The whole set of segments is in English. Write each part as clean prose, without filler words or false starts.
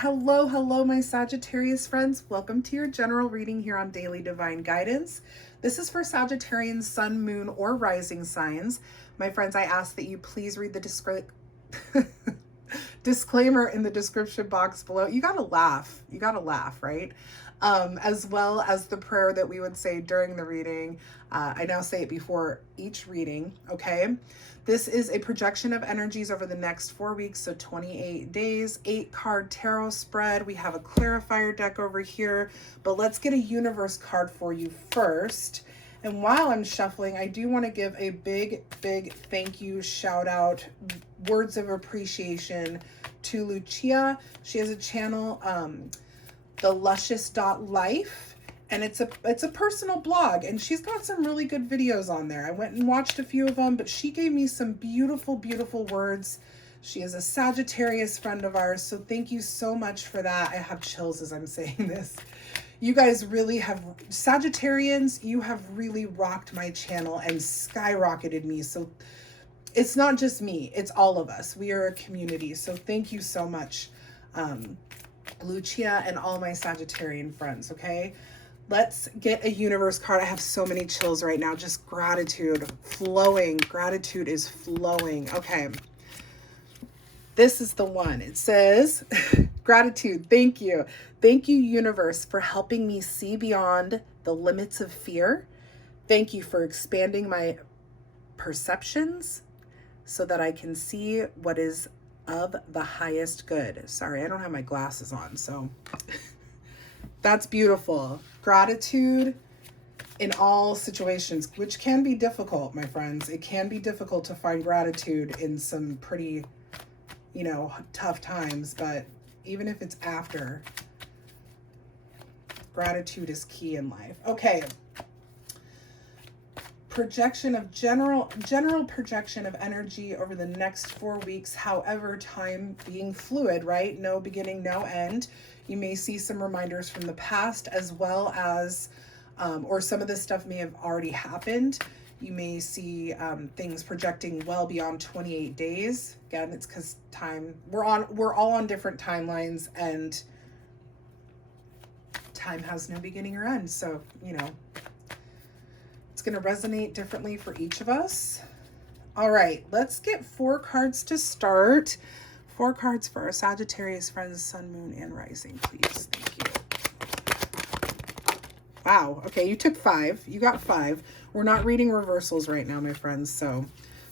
Hello, my Sagittarius friends. Welcome to your general reading here on Daily Divine Guidance. This is for Sagittarian sun, moon, or rising signs. My friends, I ask that you please read the disclaimer in the description box below. You gotta laugh. Right? As well as the prayer that we would say during the reading. I now say it before each reading, okay? This is a projection of energies over the next 4 weeks, so 28 days, 8-card tarot spread. We have a clarifier deck over here, but let's get a universe card for you first. And while I'm shuffling, I do want to give a big thank you, shout out, words of appreciation to Lucia. She has a channel, the luscious.life, and it's a personal blog, and she's got some really good videos on there. I went and watched a few of them, but she gave me some beautiful words. She is a Sagittarius friend of ours, so thank you so much for that. I have chills as I'm saying this. You guys really have, Sagittarians, you have really rocked my channel and skyrocketed me. So it's not just me, it's all of us. We are a community, so thank you so much, Lucia and all my Sagittarian friends, okay? Let's get a universe card. I have so many chills right now. Just gratitude flowing. Gratitude is flowing. Okay. This is the one. It says, gratitude. Thank you. Thank you, universe, for helping me see beyond the limits of fear. Thank you for expanding my perceptions so that I can see what is of the highest good. Sorry, I don't have my glasses on, so that's beautiful. Gratitude in all situations, which can be difficult, my friends. It can be difficult to find gratitude in some pretty, tough times, but even if it's after, gratitude is key in life. Okay. Projection of general projection of energy over the next 4 weeks. However, time being fluid, right? No beginning, no end. You may see some reminders from the past, as well as, or some of this stuff may have already happened. You may see things projecting well beyond 28 days. Again, it's because time, we're all on different timelines, and time has no beginning or end. So, it's going to resonate differently for each of us. All right, let's get 4 cards to start. 4 cards for our Sagittarius friends, sun, moon, and rising, please. Thank you. Wow. Okay, you took 5. You got 5. We're not reading reversals right now, my friends, so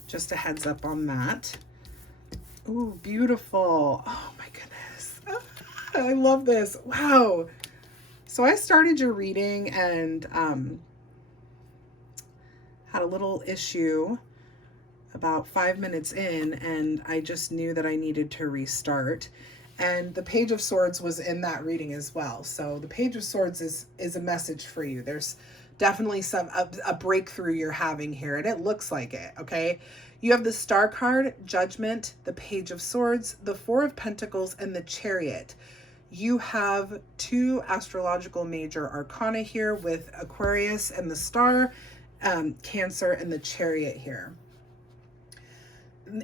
just a heads up on that. Ooh, beautiful. Oh my goodness. I love this. Wow. So I started your reading and had a little issue about 5 minutes in, and I just knew that I needed to restart. And the Page of Swords was in that reading as well. So the Page of Swords is a message for you. There's definitely a breakthrough you're having here, and it looks like it, okay? You have the Star card, Judgment, the Page of Swords, the 4 of Pentacles, and the Chariot. You have 2 astrological major arcana here with Aquarius and the Star, Cancer and the Chariot here.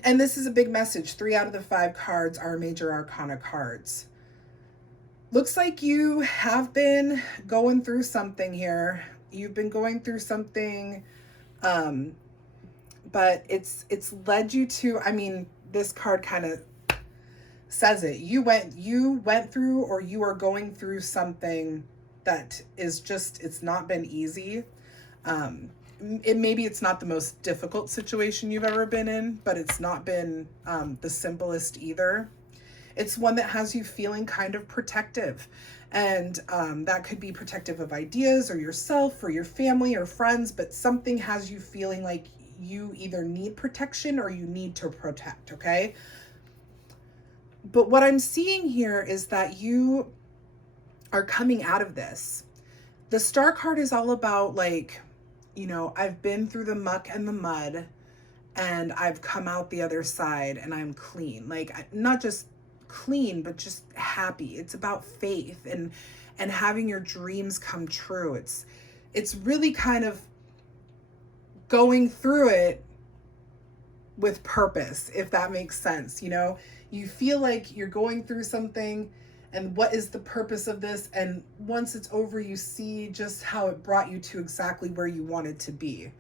And this is a big message. 3 out of the 5 cards are major arcana cards. Looks like you have been going through something here. You've been going through something, but it's led you to, this card kind of says it. You went through, or you are going through something that is just, it's not been easy. Maybe it's not the most difficult situation you've ever been in, but it's not been the simplest either. It's one that has you feeling kind of protective, and that could be protective of ideas or yourself or your family or friends, but something has you feeling like you either need protection or you need to protect, okay? But what I'm seeing here is that you are coming out of this. The Star card is all about, like, I've been through the muck and the mud, and I've come out the other side, and I'm clean. Like, not just clean, but just happy. It's about faith and having your dreams come true. It's really kind of going through it with purpose, if that makes sense. You feel like you're going through something and what is the purpose of this. And once it's over, you see just how it brought you to exactly where you wanted to be.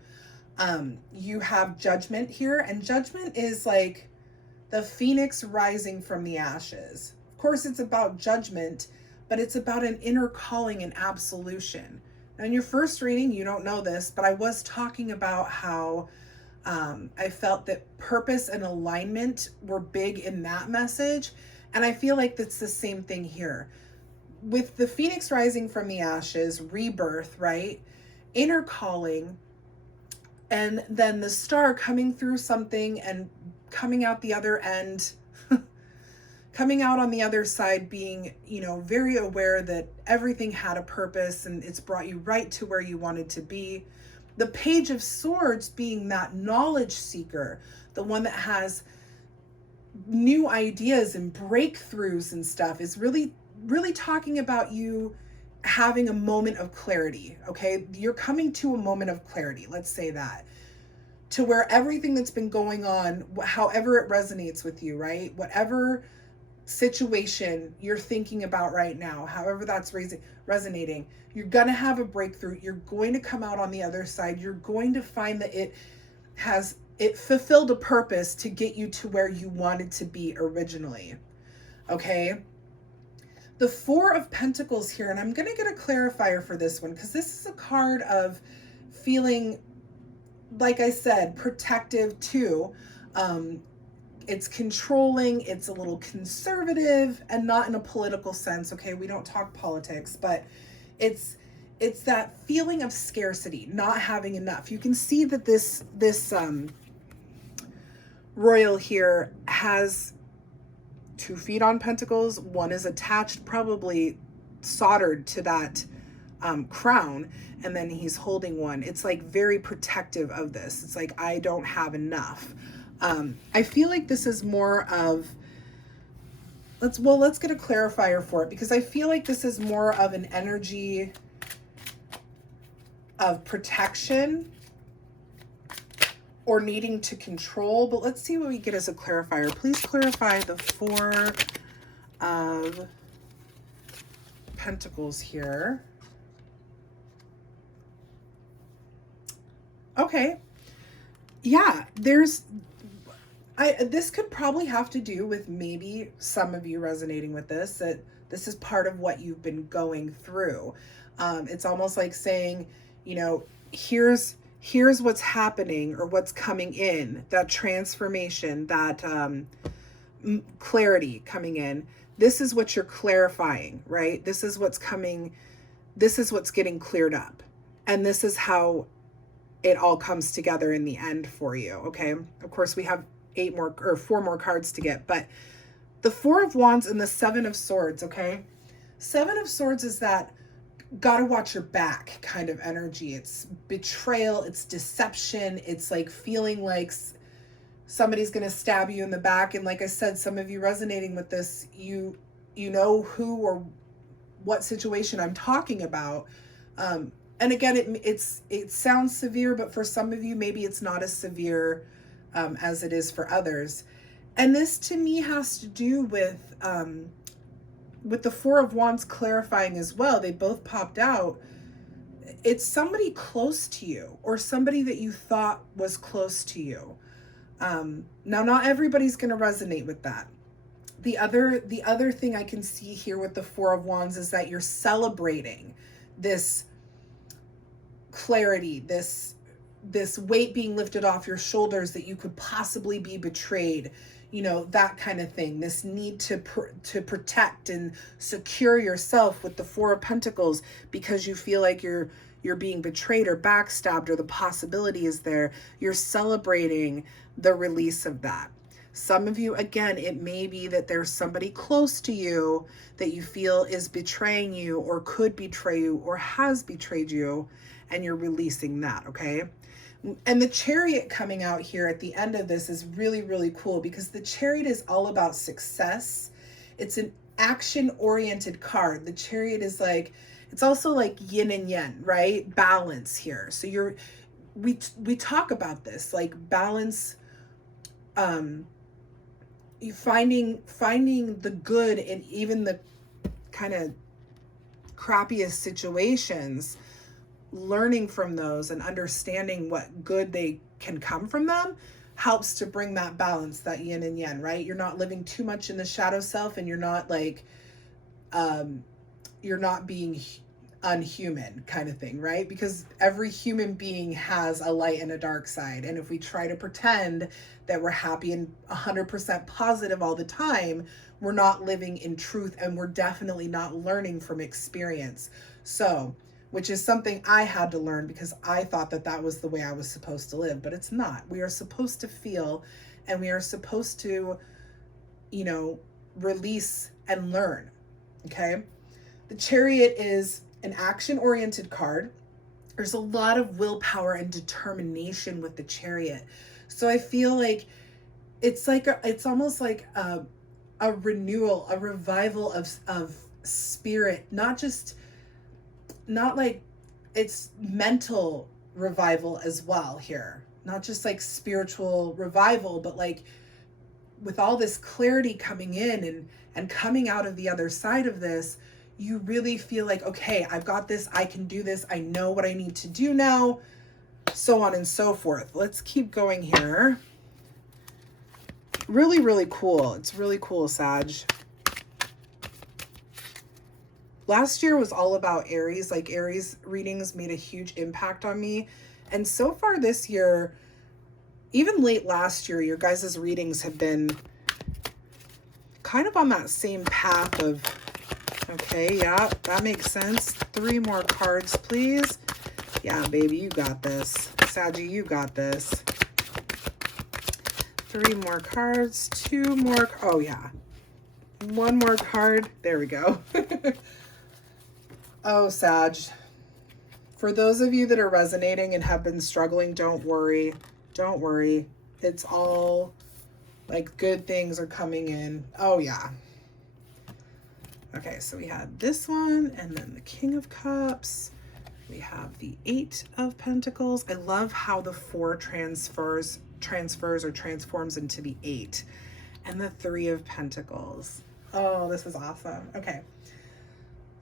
You have judgment here, and judgment is like the phoenix rising from the ashes. Of course, it's about judgment, but it's about an inner calling and absolution. Now, in your first reading, you don't know this, but I was talking about how I felt that purpose and alignment were big in that message. And I feel like that's the same thing here. With the phoenix rising from the ashes, rebirth, right? Inner calling, and then the star coming through something and coming out the other end, coming out on the other side, being, very aware that everything had a purpose and it's brought you right to where you wanted to be. The Page of Swords being that knowledge seeker, the one that has new ideas and breakthroughs and stuff, is really, really talking about you having a moment of clarity, okay? You're coming to a moment of clarity, let's say that, to where everything that's been going on, however it resonates with you, right? Whatever situation you're thinking about right now, however that's resonating, you're going to have a breakthrough. You're going to come out on the other side. You're going to find that it fulfilled a purpose to get you to where you wanted to be originally, okay? The Four of Pentacles here, and I'm going to get a clarifier for this one, because this is a card of feeling, like I said, protective too. It's controlling, it's a little conservative, and not in a political sense, okay? We don't talk politics, but it's that feeling of scarcity, not having enough. You can see that this royal here has 2 feet on pentacles. One is attached, probably soldered to that crown, and then he's holding one. It's like very protective of this. It's like, I don't have enough. I feel like this is more of, let's get a clarifier for it, because I feel like this is more of an energy of protection or needing to control. But let's see what we get as a clarifier. Please clarify the Four of Pentacles here. Okay. Yeah, this could probably have to do with maybe some of you resonating with this, that this is part of what you've been going through. It's almost like saying, here's what's happening or what's coming in, that transformation, that clarity coming in. This is what you're clarifying, right? This is what's coming. This is what's getting cleared up. And this is how it all comes together in the end for you, okay? Of course, we have 4 more cards to get, but the Four of Wands and the Seven of Swords, okay? Seven of Swords is that gotta watch your back kind of energy. It's betrayal, it's deception, it's like feeling like somebody's gonna stab you in the back. And like I said, some of you resonating with this, you know who or what situation I'm talking about. And again, it sounds severe, but for some of you, maybe it's not as severe as it is for others. And this to me has to do with the Four of Wands clarifying as well. They both popped out. It's somebody close to you, or somebody that you thought was close to you. Now, not everybody's going to resonate with that. The other thing I can see here with the Four of Wands is that you're celebrating this clarity, this weight being lifted off your shoulders, that you could possibly be betrayed, that kind of thing. This need to protect and secure yourself with the Four of Pentacles, because you feel like you're being betrayed or backstabbed, or the possibility is there. You're celebrating the release of that. Some of you, again, it may be that there's somebody close to you that you feel is betraying you, or could betray you, or has betrayed you, and you're releasing that, okay? And the Chariot coming out here at the end of this is really, really cool, because the Chariot is all about success. It's an action-oriented card. The Chariot is like, it's also like yin and yang, right? Balance here. So we talk about this, like balance, you finding the good in even the kind of crappiest situations, learning from those and understanding what good they can come from them helps to bring that balance, that yin and yang, right? You're not living too much in the shadow self, and you're not like, you're not being unhuman kind of thing, right? Because every human being has a light and a dark side. And if we try to pretend that we're happy and 100% positive all the time, we're not living in truth, and we're definitely not learning from experience. So, which is something I had to learn, because I thought that that was the way I was supposed to live, but it's not. We are supposed to feel, and we are supposed to, you know, release and learn. Okay. The Chariot is an action-oriented card. There's a lot of willpower and determination with the Chariot. So I feel like it's almost like a renewal, a revival of spirit, not like, it's mental revival as well here, not just like spiritual revival, but like with all this clarity coming in and coming out of the other side of this, you really feel like, okay, I've got this, I can do this, I know what I need to do now, so on and so forth. Let's keep going here. Really, really cool. It's really cool, Sag. Last year was all about Aries. Like, Aries readings made a huge impact on me. And so far this year, even late last year, your guys' readings have been kind of on that same path of, okay, yeah, that makes sense. 3 more cards, please. Yeah, baby, you got this. Saggy, you got this. 3 more cards, 2 more. Oh, yeah. 1 more card. There we go. Oh, Sag. For those of you that are resonating and have been struggling, don't worry. Don't worry. It's all like good things are coming in. Oh, yeah. Okay, so we had this one, and then the King of Cups. We have the 8 of Pentacles. I love how the 4 transfers or transforms into the 8, and the 3 of Pentacles. Oh, this is awesome. Okay.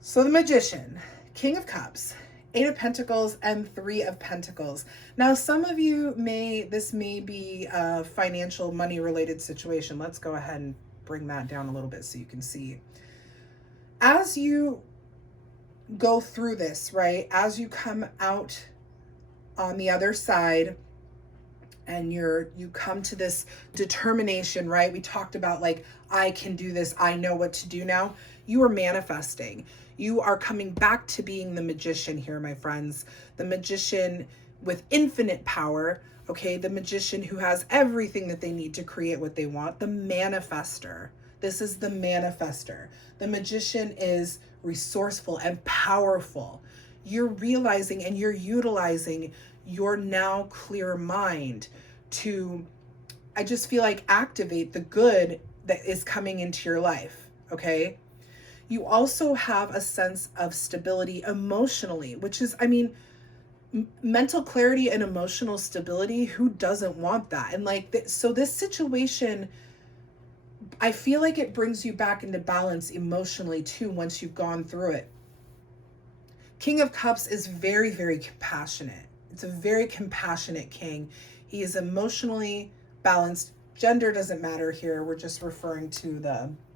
So the Magician, King of Cups, 8 of Pentacles, and 3 of Pentacles. Now, some of you this may be a financial, money related situation. Let's go ahead and bring that down a little bit so you can see. As you go through this, right? As you come out on the other side, and you come to this determination, right? We talked about like, I can do this. I know what to do now. You are manifesting. You are coming back to being the magician here, my friends. The magician with infinite power, okay? The magician who has everything that they need to create what they want. The manifester. This is the manifester. The magician is resourceful and powerful. You're realizing and you're utilizing your now clear mind to, I just feel like, activate the good that is coming into your life, okay? You also have a sense of stability emotionally, which is, I mean, mental clarity and emotional stability, who doesn't want that? And like, so this situation, I feel like it brings you back into balance emotionally too once you've gone through it. King of Cups is very, very compassionate. It's a very compassionate king. He is emotionally balanced. Gender doesn't matter here. We're just referring to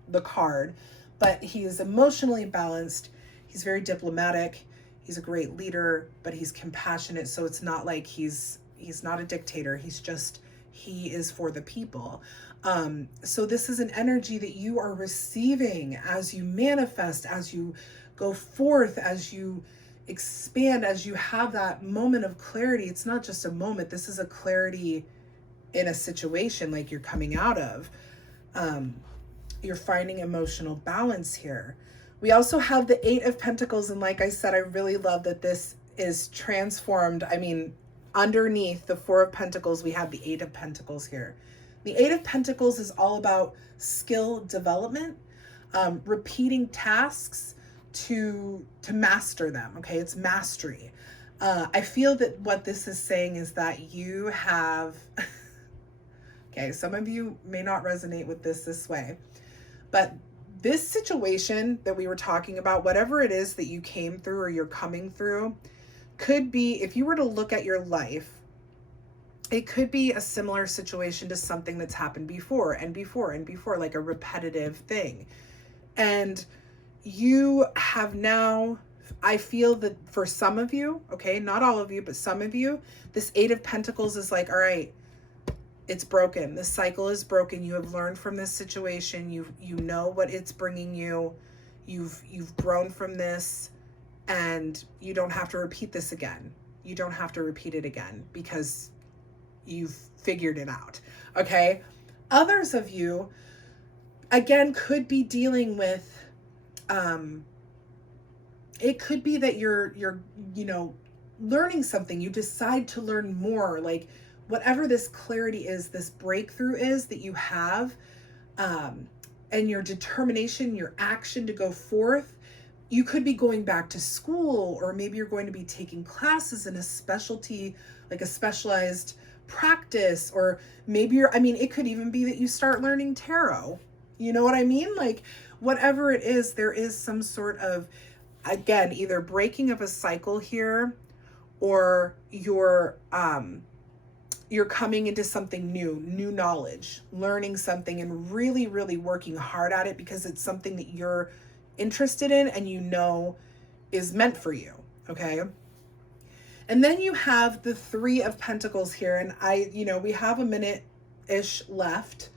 the card. But he is emotionally balanced. He's very diplomatic. He's a great leader, but he's compassionate. So it's not like he's not a dictator. He is for the people. So this is an energy that you are receiving as you manifest, as you go forth, as you expand, as you have that moment of clarity. It's not just a moment. This is a clarity in a situation like you're coming out of. You're finding emotional balance here. We also have the 8 of Pentacles. And like I said, I really love that this is transformed. I mean, underneath the 4 of Pentacles, we have the 8 of Pentacles here. The 8 of Pentacles is all about skill development, repeating tasks to master them. Okay, it's mastery. I feel that what this is saying is that you have, okay, some of you may not resonate with this way, but this situation that we were talking about, whatever it is that you came through or you're coming through, could be, if you were to look at your life, it could be a similar situation to something that's happened before and before and before, like a repetitive thing. And you have now, I feel that for some of you, okay, not all of you, but some of you, this Eight of Pentacles is like, all right, it's broken. This cycle is broken. You have learned from this situation. You know what it's bringing you. You've grown from this, and you don't have to repeat this again. You don't have to repeat it again because you've figured it out. Okay. Others of you, again, could be dealing with, it could be that you're, you know, learning something. You decide to learn more, like whatever this clarity is, this breakthrough is that you have, and your determination, your action to go forth. You could be going back to school, or maybe you're going to be taking classes in a specialty, like a specialized practice, or maybe I mean, it could even be that you start learning tarot. You know what I mean? Like whatever it is, there is some sort of, again, either breaking of a cycle here, or you're coming into something new knowledge, learning something and really, really working hard at it because it's something that you're interested in and you know is meant for you. Okay. And then you have the Three of Pentacles here. And we have a minute-ish left.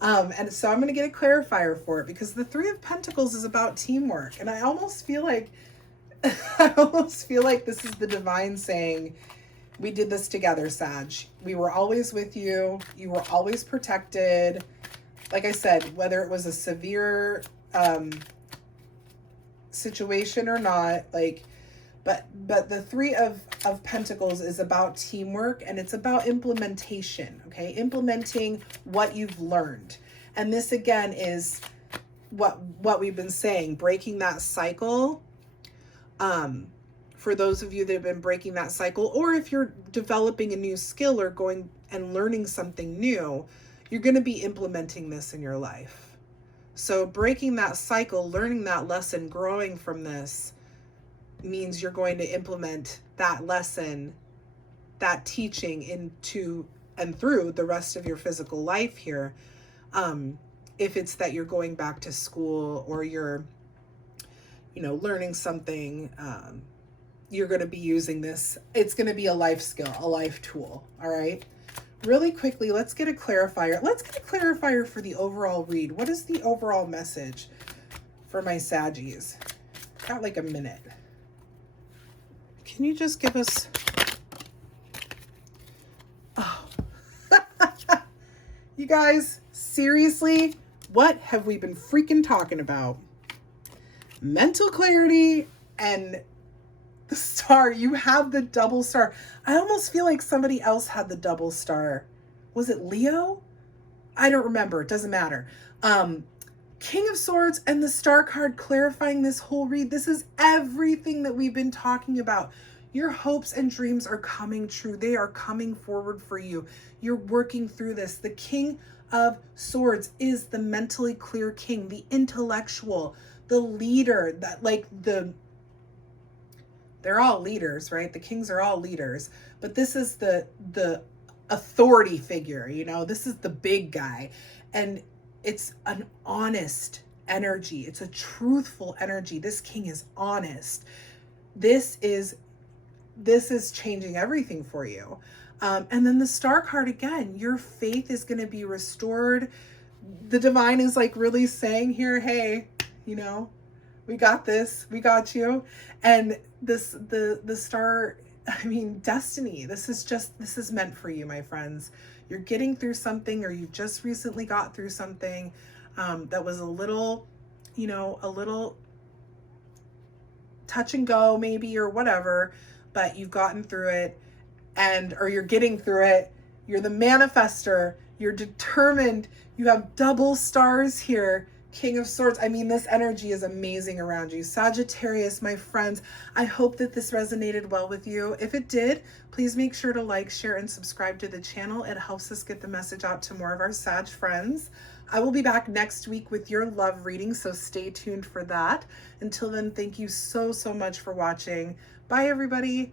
And so I'm going to get a clarifier for it, because the Three of Pentacles is about teamwork. And I almost feel like, this is the divine saying, we did this together, Sag. We were always with you. You were always protected. Like I said, whether it was a severe situation or not, like, but the Three of Pentacles is about teamwork, and it's about implementation, okay? Implementing what you've learned. And this again is what we've been saying, breaking that cycle. For those of you that have been breaking that cycle, or if you're developing a new skill or going and learning something new, you're going to be implementing this in your life. So breaking that cycle, learning that lesson, growing from this means you're going to implement that lesson, that teaching into and through the rest of your physical life here. If it's that you're going back to school, or you're, learning something, you're going to be using this. It's going to be a life skill, a life tool. All right. Really quickly, let's get a clarifier. Let's get a clarifier for the overall read. What is the overall message for my Saggies? Got like a minute. Can you just give us... Oh. You guys, seriously, what have we been freaking talking about? Mental clarity and the star. You have the double star. I almost feel like somebody else had the double star. Was it Leo? I don't remember. It doesn't matter. King of Swords and the star card clarifying this whole read. This is everything that we've been talking about. Your hopes and dreams are coming true. They are coming forward for you. You're working through this. The King of Swords is the mentally clear king, the intellectual, the leader, that like they're all leaders, right? The kings are all leaders, but this is the authority figure, this is the big guy. And it's an honest energy. It's a truthful energy. This king is honest. This is changing everything for you. And then the star card again, your faith is going to be restored. The divine is like really saying here, hey, we got this, we got you. And the star, destiny, this is meant for you, my friends. You're getting through something, or you've just recently got through something that was a little touch and go maybe, or whatever, but you've gotten through it, or you're getting through it. You're the manifester. You're determined. You have double stars here. King of Swords. This energy is amazing around you. Sagittarius, my friends, I hope that this resonated well with you. If it did, please make sure to like, share, and subscribe to the channel. It helps us get the message out to more of our Sag friends. I will be back next week with your love reading, so stay tuned for that. Until then, thank you so, so much for watching. Bye, everybody.